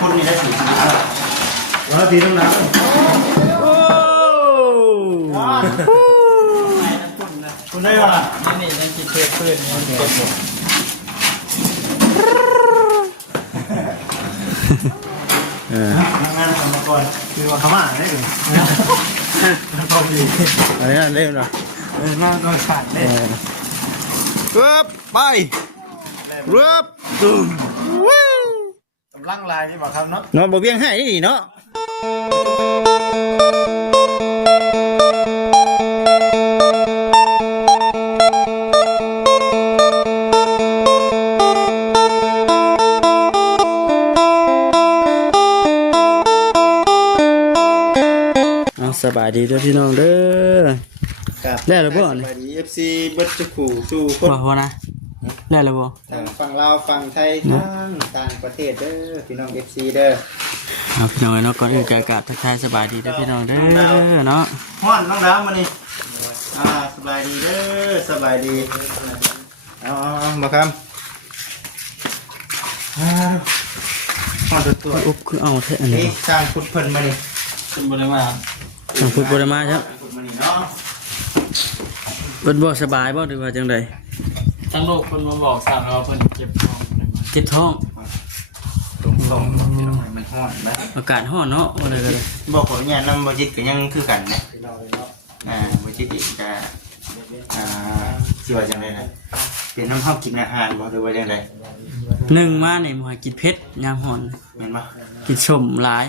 คนนี่ได้สีแล้วตีน้ำหนักโอ้คุณได้ป่ะนี่ยังกินเพื่อนเพื่อนยังเก็บหมดงานทำมาก่อนคือว่าเขามาได้เลยมันต้องดีอะไรนั่นเล่นหรอหน้าก็ขาดเลยเริ่มไปเริ่มตึงกำลังลายนี่บอกครับเนาะเนาะบ่เบี้ยงให้นี่เนาะสบายดีด้วยพี่น้องเด้อได้แล้วบ่สบายดี FC เบิดจุกูสู่คนบ่นะได้แล้วบ่ทางฝั่งลาวฝั่งไทยทางต่างประเทศเด้อพี่น้อง FC เด้อพี่น้องเนาะก่อนอื่นจะกราบทักทายสบายดีด้วยพี่น้องเด้อเนาะฮ้อนน้องดาวมานี่สบายดีเด้อสบายดีบ่ครับฮ้อนตัวอุ๊บคือเอาแท้อันนี้สร้างพุทธเพิ่นมานี่ขึ้นบ่ได้มาพุทธบ่ได้มาครับเพิ่นบ่สบายบ่หรือว่าจังได๋ทั้งโลกเพิ่นมาบอกสั่งเราเพิ่นเจ็บท้องเจ็บท้องท้องมันร้อนนะอากาศร้อนเนาะบ่ได้เลยบอกขออนุญาตนำบ่จิตก็ยังคือกันนะบ่จิตอีกก็สิว่าจังได๋นะเป็นน้ำเฮากินอาหารบ่หรือว่าจังได๋1มานี่บ่ให้กินเผ็ดยามร้อนแม่นบ่กินส้มหลาย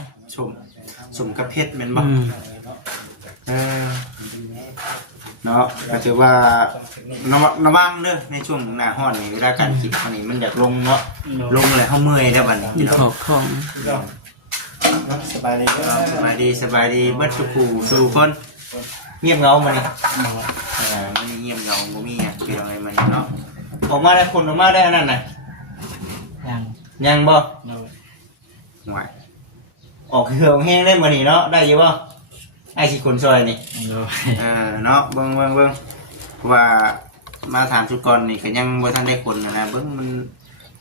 ส้มกับเผ็ดแม่นบ่เนาะก็ถือว่าระวังเด้อในช่วงหน้าร้อนนี่เวลาการกินอันนี้มันอยากลงเนาะลงแล้วเฮาเมื่อยแล้วบัดนี้ถอกท้องสบายดีสบายดีเบิดทุกผู้สู่คนเงียบเงามานี่มันเงียบเงาบ่มีหยังคืออะไรมานี่เนาะออกมาได้คนออกมาได้อันนั้นน่ะยังบ่ห่วยออกเครื่องแห้งได้มานี่เนาะได้อยู่บ่ไอ้สิคนซอยนี่เนาะเบิ่งว่ามาถามชุดก่อนนี่ก็ยังบ่ทันได้คนนะเบิ่งมัน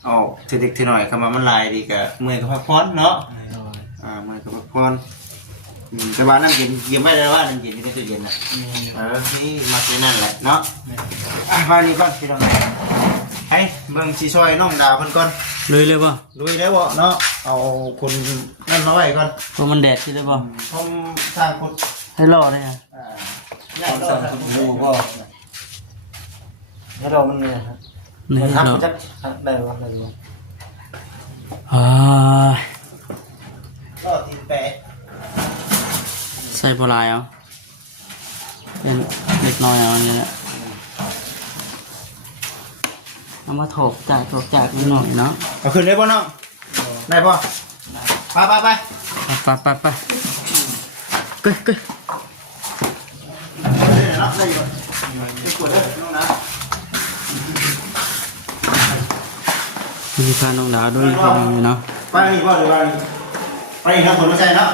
ออกทีเด็กทีหน่อยคำว่ามันลายดีก็เมื่อยก็พักผ่อนเนาะเมื่อยก็พักผ่อนแต่ว่าน้ำเย็นยังไม่ได้ว่าน้ำเย็นที่ได้ตู้เย็นนะนี่มาเป็นนั่นแหละเนาะมานี่ก่อนพี่น้องให้เบิ่งสิซอยน้องดาวเพิ่นก่อนลุยเลยบ่ลุยได้บ่เนาะเอาคนนั่นมาไว้ก่อนเพราะมันแดดสิได้บ่ผมสร้างคนให้รอได้ฮะย่างรอดูบ่ให้รอมันเนี่ยครับมันทับจักได้บ่ได้บ่ก็ตีแปะใส่บ่หลายเอาเป็นเล็กน้อยเอาอันนี้แหละเอามาถกจากนิดหน่อยเนาะเอาขึ้นได้ป่ะน้องได้ป่ะไปเกยเนาะได้อยู่กดเลยน้องนะมีพาน้องดาวด้วยเนาะไปอีกป่ะหรือไปอีกนะคนไม่ใช่เนาะ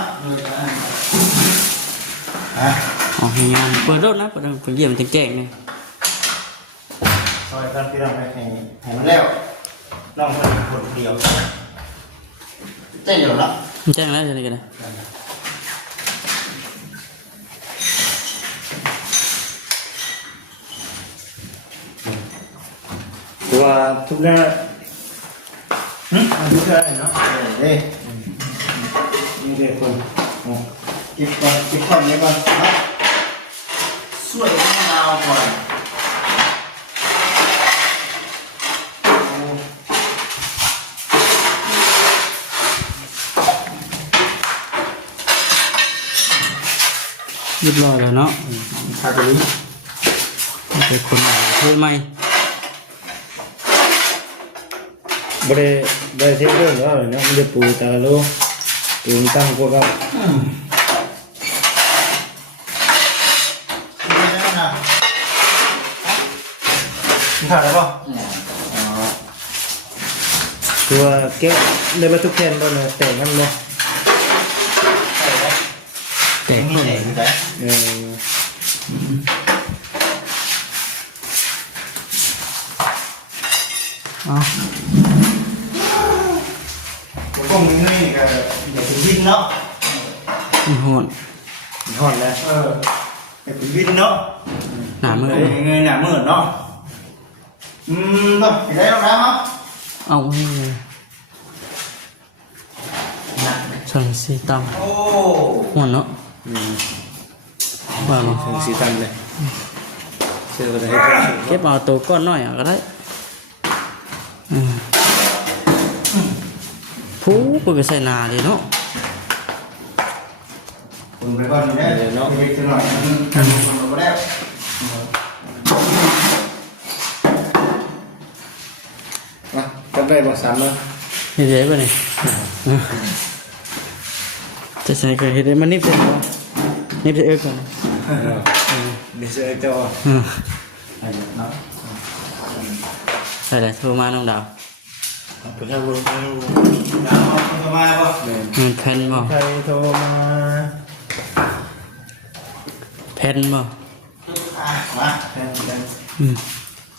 อ๋อเฮียเปิดรถนะเปิดเยี่ยมแจ้งเลยซอยกันพี่น้องให้มันแล้วน้องเป็นคนเดียวแจ้งอยู่แล้วแจ้งแล้วจะอะไรกันนะตัวทุกเรื่องทุกเรื่องเนาะนี่เด็กคนเก็บก่อนนี้ก่อนนะช่วยมะนาวก่อนเรียบร้อยแล้วเนาะถ้าตัวนี้เป็นคนใหม่เท่ไหมบริเทเรื่องแล้วเนาะมันจะปูตาโลปูตั้งพวกเราขาดอะไรป่ะตัวแก้ในบรรทุกแทนบ้างนะแต่งกันบ่แต่งเลย กล้องนี่ก็อย่าถึงวินเนาะ หอน หอนเลยอย่าถึงวินเนาะ หนามือ เงยหนามือเนาะต้องได้แล้วครับ เอาช่างสีต โอ้ ำหอนเนาะว่าลง ถึงสีตันเลยเชื่อได้ เก็บเอาตัวก้อนน้อยก็ได้ผู้เปิดใส่นาเลยเนาะ คุณไปก่อนนี่ได้เนาะไปถึงหน่อยคุณก็ได้ มาก็ได้บอกซ้ำเลย เฮ็ดได้ป่ะนี่จะใส่ก็เฮ็ดได้มันนิบใส่บ่นิบใส่ก่อน เดี๋ยวจะจอ ใส่ได้โทรมาน้องดาว ไปทำบุญไปทำบุญ แล้วคุณจะมาป่ะ แผ่นบ่ ใครโทรมา แผ่นบ่ มา แทนกัน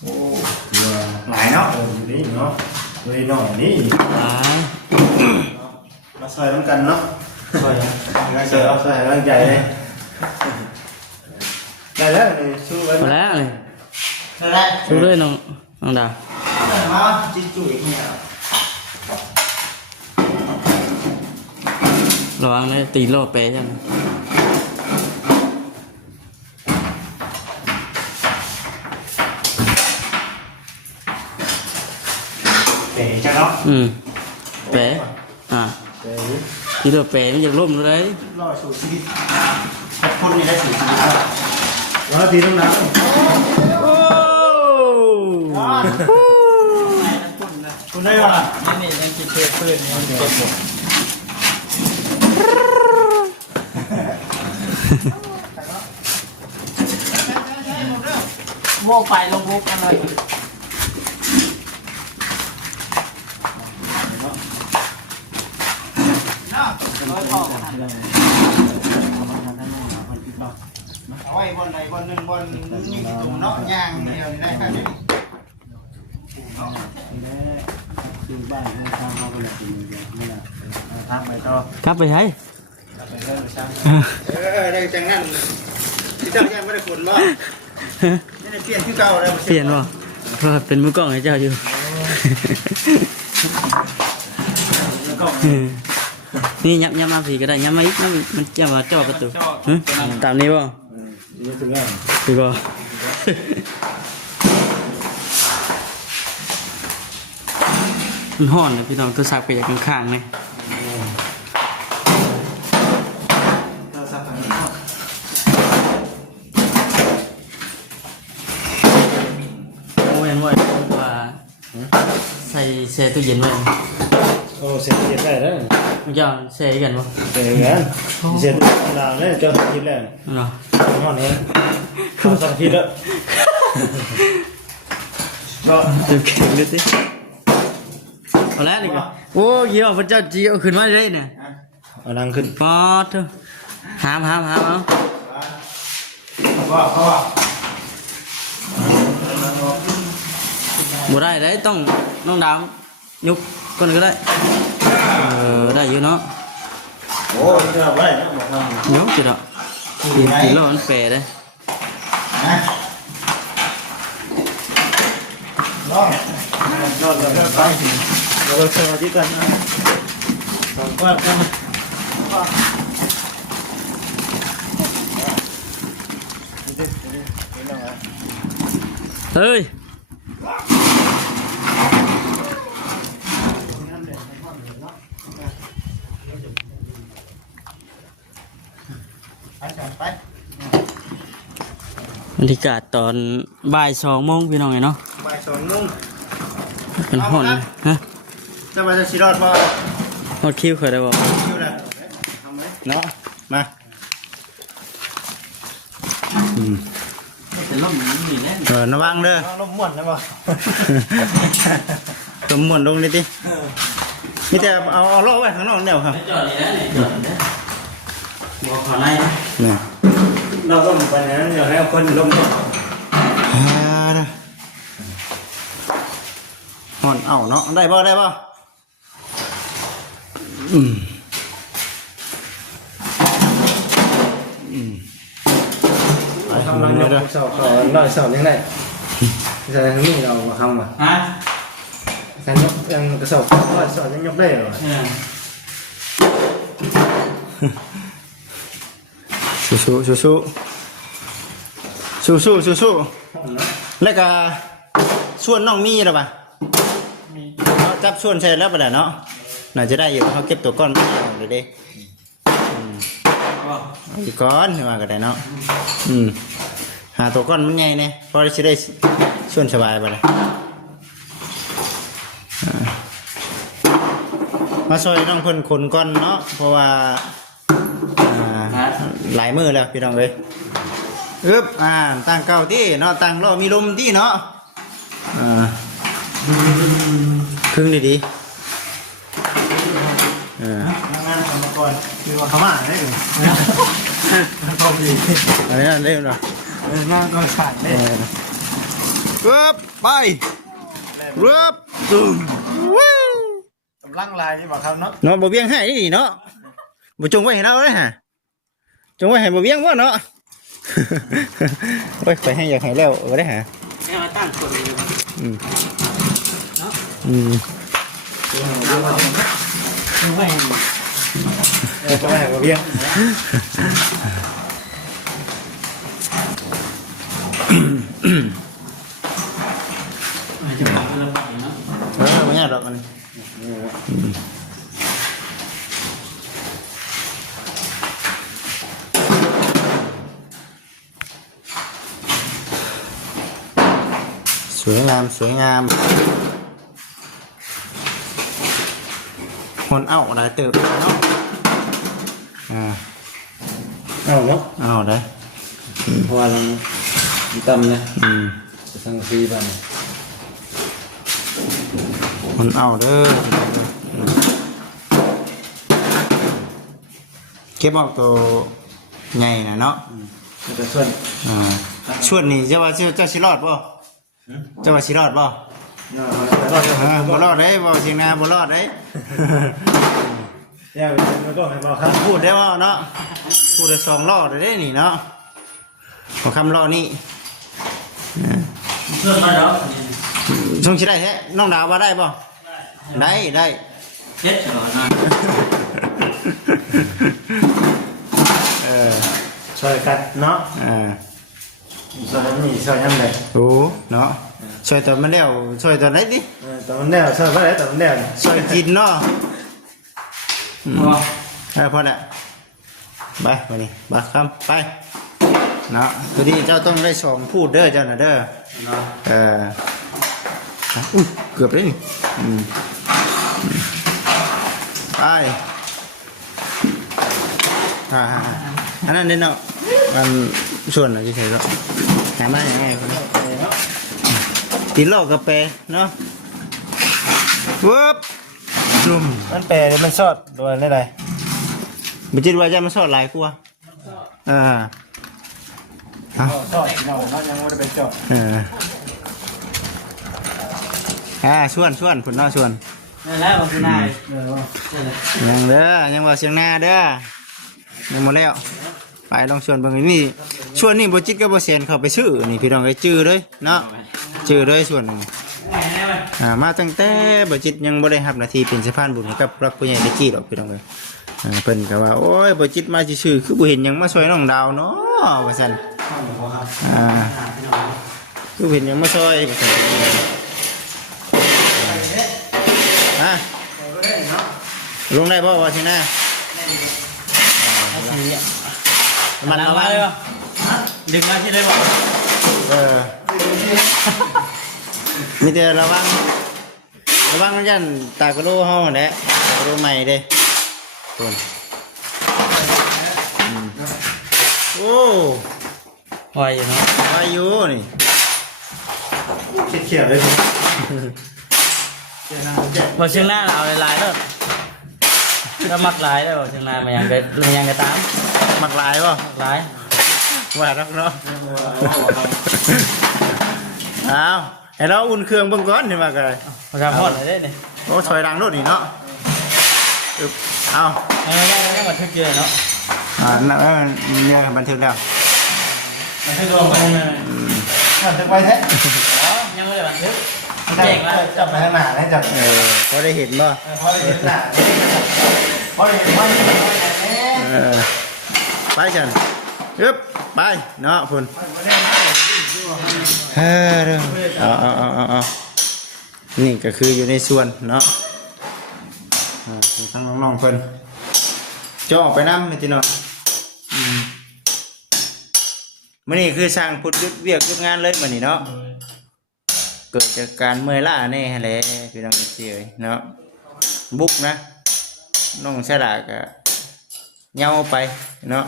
โอ้หลายเนาะ นี่เนาะเลยหน่อยนี่ ตาย มาใส่ต้องกันเนาะ สวย ใส่เอาใส่ร่างใจเลยได้แล้วสู้กัน พอแล้วนี่ ได้ สู้เลยน้องดาว มาจิ้มจุ๋ยเนี่ย ระวังเลยตีโลเปจัง เป๋จังเนาะ เปตีโลเปมันจะล่มเลย รอสู่ชีวิตคนนี้ได้สู่ชีวิตแล้ว แล้วตีต้องน้ โอ้ คุณได้ป่ะ นี่ยังกินเทปืนยังเก็บหมดโม่ไปลงบุกอะไรเอาไว้บนไหนบนหนึ่งบนนี่ตุ่มเนาะย่างเดียวนี่ได้แค่นี้ คือบ้านไม่ทำเขาไปเลยกินเดียวไม่ละทำไปต่อ ครับไปให้ ไปเรื่องช่าง ได้จังนั้นที่เจ้าย่างไม่ได้ขนบ่ไม่ได้เปลี่ยนที่เก่าแล้ว เปลี่ยนบ่เพราะเป็นมือกล้องให้เจ้าอยู่ นี่ยับมาผีก็ได้ยับมาอีกมันจะมาจ่อประตูตามนี้บ่ นี่ถึงแล้ว ถือบ่มันห่อนเลยพี่น้องตัวสักไปจากข้างๆเลยโอ้ยว่าใส่แช่ตู้เย็นไว้ โอ้เสร็จเสร็จได้แล้ว มันจะแช่กันบ่ เสร็จแล้วเสร็จนานแล้วจะคิดแล้ว เนาะ ห้องนี้ข้าวสักทีแล้วก็ เดี๋ยวเก่งดูสิเอาแล้วนี่ก็โอ้ยพระเจ้าจีเอาขึ้นมาได้เนี่ย เอานั่งขึ้น ปอดเถอะหามเอา พ่อ บ่ได้ได้ต้องน้องดาวยุกก่อนก็ได้ได้อยู่เนาะ โอ้ยเอาไว้นะมาทำ ยุกจิดอ่ะตีแล้วมันแปรได้ นะน้อง นอนแล้วไปเราเชิญมาที่กันนะสองก้อนกัน เฮ้ย ไป บรรยากาศตอนบ่าย2 โมงพี่น้องไงเนาะ บ่าย2 โมง เป็นห่อนเลยฮะ จะมาจะชิรอดบ่ ฮอดคิวเคยได้บ่ คิวนะ เนาะ มา เป็นลมนี่แหละ ระวังเด้อ ลมม่วนนะบ่ สมมวนลงเลยดิมีแต่เอาโล่ไว้ข้างนอกเดียวครับ จอดนี่นะนี่จอดนี่บ่ขอใน นี่ เราต้องไปนั้นอยากให้คนลมก่อน ห่อนเอาเนาะได้บ่ ทำรังยกเสาเขาลอยเสายังไงใช่ทั้งนี้เรามาทำอ่ะ ฮะ ใช่ยกยังกระสอบลอยเสายังยกได้หรอ สู้แล้วก็ส่วนน้องมีหรือเปล่าเขาจับส่วนใช่แล้วปะเนาะน่าจะได้อยู่เขาเก็บตัวก้อนไม่เอาเดี๋ยวดิอีกก้อนว่าก็ได้เนาะหาตัวก้อนมันใหญ่เนี่ยพอจะได้ส่วนสบายไปเลยมาซอยน้องเพิ่นขนก้อนเนาะเพราะว่าหลายมือแล้วพี่น้องเลยตั้งเก่าที่เนาะตั้งล้อมีลมที่เนาะครึ่งดีงานทำมาก่อนมีว่าเขามาได้เลยพอดี อะไรนั่นเร็วหน่อย งานก็ขาดได้ ไปตึง กำลังลายที่บอกเขาเนาะ เนาะบ่เบี้ยงให้นี่เนาะบ่จงไว้ให้เราเลยฮะจงไว้ให้บ่เบี้ยงว่าเนาะไปให้อยากให้แล้วก็ได้ฮะ ให้มาตั้งคนเลย ไม่ก็ไม่ก็เบี้ยง จะมาเป็นระบายเนาะ ไม่ยากหรอกมันสวยงามคนเอาอะไรเติบเนาะเอาเนาะ เอาได้ เพราะว่าเราตำนะสังสีบ้าง คนเอาเด้อเก็บออกตัวใหญ่นะเนาะ มันจะส่วน ส่วนนี้เจ้าว่าเจ้าชิรอดป่ะเจ้าว่าชิรอดป่ะบ่รอดได้บ่เสียงนาบ่รอดได้ เนี่ยมันก็ให้บอกครับ พูดได้ว่าเนาะพูดได้สองรอดได้นี่เนาะขอคำรอนี่ เพื่อนมาแล้ว ช่วงชิได้แท้น้องดาวว่าได้ป่ะได้ เช็ดเหรอนะ ช่วยกันเนาะช่วยนี่ช่วยยังไง โอ้เนาะช่วยตัวมันแล้วช่วยตัวไหนดิ แต่มันแน่ช่วยไปไหนแต่มันแน่ ช่วยกินเนาะพอแล้วไปวันนี้บักคำไปเนาะทีนี้เจ้าต้องได้สองพูดเด้อเจ้าน่ะเด้อเกือบเลยไปอันนั้นเนาะมันส่วนอะไรที่ใช่ก็หามาอย่างไงคนนี้ตีโลกกาแฟเนาะปุ๊บจุ่ม มันแปรเลยมันสอดโดนได้ไร มันจิตว่าจะมาสอดหลายกว่าสอดเนาะยังไม่ได้ไปจอดชวนผุนเนาะชวน นั่นแหละบอกคือนาย ยังเด้อยังว่าเสียงหน้าเด้อยังหมดแล้วไปลองชวนบางนี่ชวนนี่บ่จิตก็บ่เสียนเข้าไปซื้อนี่พี่น้องก็จื้อเลยเนาะจื้อเลยชวนนึงมาตั้งแต่บ่จิตยังบ่ได้รับหน้าที่เป็นสะพานบุญให้กับรักผู้ใหญ่ได้กี้ดอกพี่น้องเอ้ยเพิ่นก็ว่าโอ้ยบ่จิตมาซื่อๆคือบ่เห็นหยังมาช่วยน้องดาวเนาะว่าซั่นคือเห็นหยังมาช่วยว่าซั่นลงได้บ่ว่าสินะมันระวัง ดึงมาที่เลยบอก มีแต่ระวังมันยันตากระโดเฮาแหละตากระโดใหม่เด้คนโอ้ ไวอยู่เนาะ วายุนี่ เขียวเลย บอกเชียงหน้าเอาลายๆแล้วก็มักลายได้บอกเชียงหน้ามันยังก็ตาม มักหลายบ่ มักลาย ว่ารักเนาะเอาให้เราอุ่นเครื่องเบิ่งก่อนนี่ว่าก็ได้ ประชาพรเลยเนี่ย โอ้ถอยดังโลดนี่เนาะ อึ๊บเอา ได้มาทึกเยอะเนาะ เนี่ยบันทึกแล้ว มันให้ดวงไปมันจะไปแท้ ยังไม่ได้บันทึก จับไปข้างหน้าให้จับ ก็ได้เห็นบ่ พอได้เห็นหน้าพอได้เห็นว่า ไปฉันอึ๊บไปเนาะคุณเอานี่ก็คืออยู่ในส่วนเนาะทั้งน้องๆเพิ่นจ่อไปน้ำนี่จีเนาะมื้อนี้คือสร้างพุทธยุทธเวียกยุทธงานเลยมื้อนี้เนาะเกิดจากการเมื่อยล้าแน่แหละพี่น้องเสียเนาะบุกนะน้องสลากก็เหงาไปเนาะ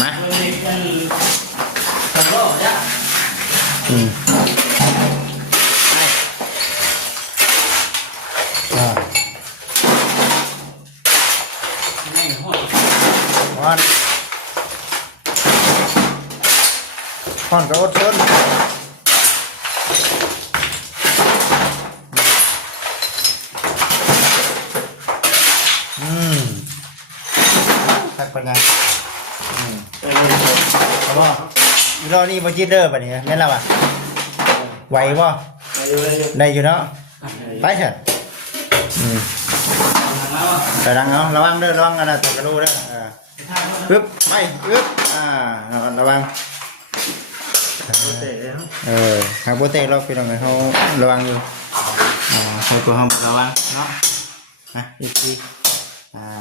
มาก่อนก็อดทนตักปัญญาเอาบ่รอนี่บ่จิตเด้อบัดนี้แม่นแล้วอ่ะไหวบ่ได้อยู่เนาะไปเถอะแต่ดังเนาะระวังเด้อระวังกันนะตกกระดูเด้อปึ๊บไปปึ๊บระวังหากโปเต้เราพี่น้องเขาระวังอยู่ใช้ตัวห้องระวังเนาะนะอีกที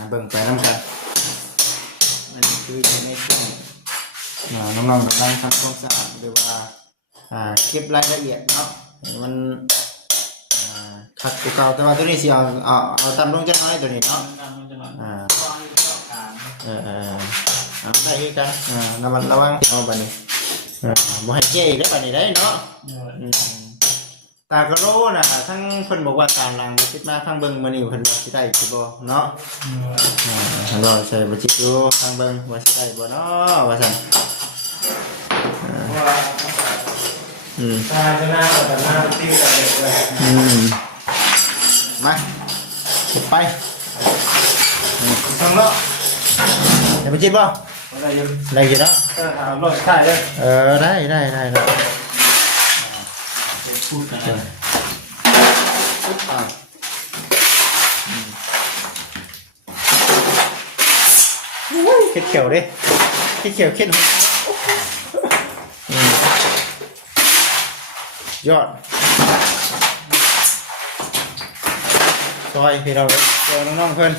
เบิ่งไปน้ำกันนั่นคือในช่วงน้องๆกำลังทำความสะอาดหรือว่าเก็บรายละเอียดเนาะมันขัดตัวเก่าแต่ว่าตัวนี้สิเอาตามลงจังน้อยตัวนี้เนาะได้อีกกันระวังเอาบัดนี้บ่ให้เจ๊อีกแล้วบัดนี้ได้เนาะตากระโลน่ะทั้งเพิ่นบอกว่าการลังคิดมาทางเบิ่งมื้อนี้เพิ่นว่าสิได้สิบ่เนาะเราใส่บ่จิตอยู่ทางเบิ่งว่าสิได้บ่เนาะว่าซั่นตาจะหน้าแต่หน้าติ้วแต่เด็กเลยมาไปทางเลาะจะบ่จิตบ่ได้อยู่เนาะรถใช่เลยได้พูดกันเข็ดเขียวดิเข็ดเขียวเข็ดยอดซอยพี่เราเจอน้องๆเพื่อน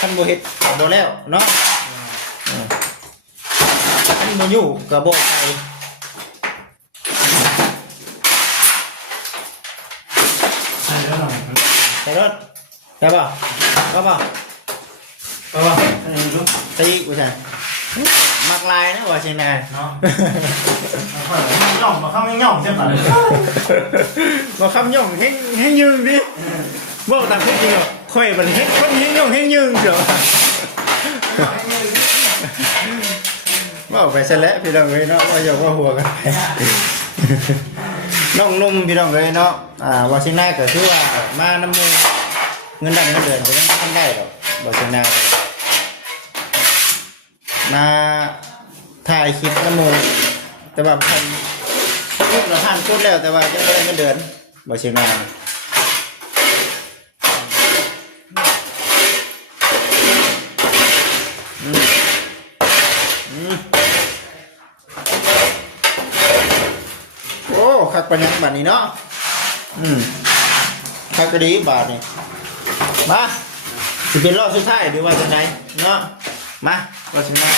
ท่านโบเห็ดโบแล้วเนาะท่านโบอยู่กับโบไทยใช่แล้วหน่อยใส่รถใช่ป่ะก็ป่ะตีกูใช่มักลายนะว่าใช่ไหมเนาะย่องมาเข้าไม่ย่องใช่ไหมมาคำย่องให้ยืนดิบอกตามที่จริงเหรอค่อยมันให้คนให้ย่องให้ยืนเดี๋ยวบอกไปซะแล้วพี่น้องเลยเนาะว่าอย่าว่าหัวกันน้องนุ่มพี่น้องเลยเนาะว่าใช่ไหมก็คือว่ามาน้ำมือเงินดำเงินเดือนจะต้องทำได้หรอกว่าใช่ไหมมาถ่ายคลิปน้ำมูแต่ว่าท่านรูปเราท่านพูดแล้วแต่ว่าจะได้เงินเดือนบ่เชียงนาโอ้คักปัญญาบาทนี้เนาะคักกระดีบาทนี่มาจะเป็นรอบสุดท้ายหรือว่าจะไหนเนาะมาว่าเชียงนา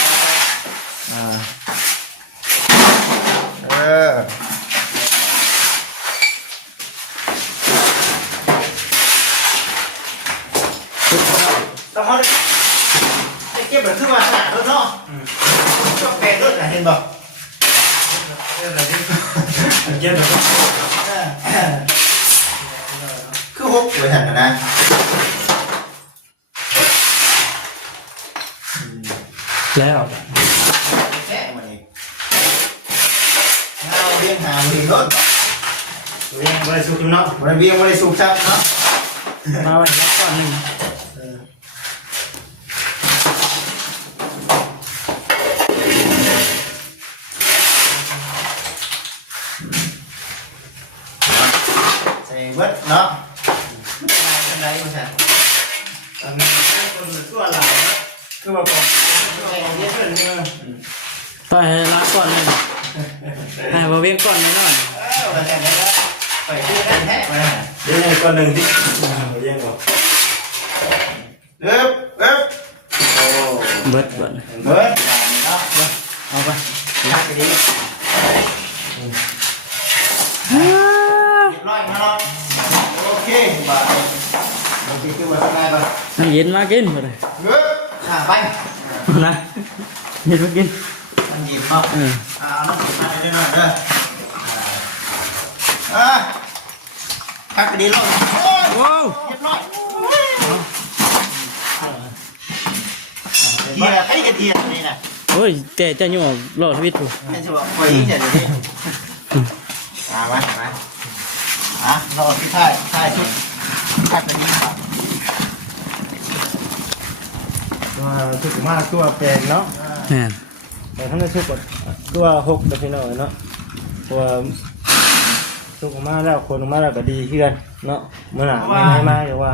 ต้องเขาได้เก็บแบบขึ้นมาขนาดรถเนาะก็แปลรถนะเห็นบ่เย็นแล้วคือฮุบเลยหันนะ แล้ว แซ่มานี่เอาเรียงหามือรถ เรียงบริสุทธิ์เนาะ ระเบียงบริสุทธิ์จับเนาะ มาไว้รับก่อนหนึง ใส่เบิดเนาะเป็นไรมาใส่ตอนนี้คนชั่วหลายเนาะคือว่าผมเยอะเกินเนื้อ ต่อยให้รับก่อนหนึงให้บ่เวียงก่อนหน่อย เราแต่งได้แล้วไปคู่กันแท้มา เรียงก่อนหนึ่งที่เรียงก่อน เอ๊บโอ้ เบิด เบิดเนาะ เอาไป ทักไปดิเรียบร้อยนะเนาะโอเคบ่าโอเคคือว่าสบายป่ะ น้ำเย็นมากินบ่ได้ เฮ้ยไป นะเย็นมากิน มันหยิบเนาะน้องมาได้หน่อยเด้อทักไปดิลงโอ้ย โอ้ เรียบร้อยเทียไอ้กระเทียมนี่นะ โอ้ยแต่จะอยู่รอดชีวิตอยู่ ให้ชัวร์ไปเดี๋ยวนี้มาเราที่ท่ายชุดทักไปนี้ครับ ตัวชุกมากตัวแปลงเนาะ แม่น แต่ทั้งชุกกดตัวหกตัวพี่น้อยเนาะตัวชุกมาแล้วคนมาแล้วก็ดีขึ้นเนาะเมื่อหนาไม่ให้มาอยู่ว่า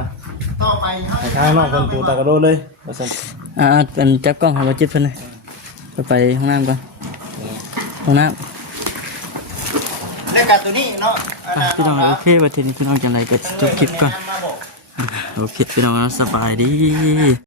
ต่อไป แต่ถ้าน้องคนตูตากระโดดเลยว่าซั่น เป็นจับกล้องให้บ่จิตเพิ่นเลยไปห้องน้ำก่อนห้องน้ำ แล้วกับตัวนี้เนาะ พี่น้องโอเควันนี้พี่น้องจังไรก็จบคลิปก่อนโอเคพี่น้องสบายดี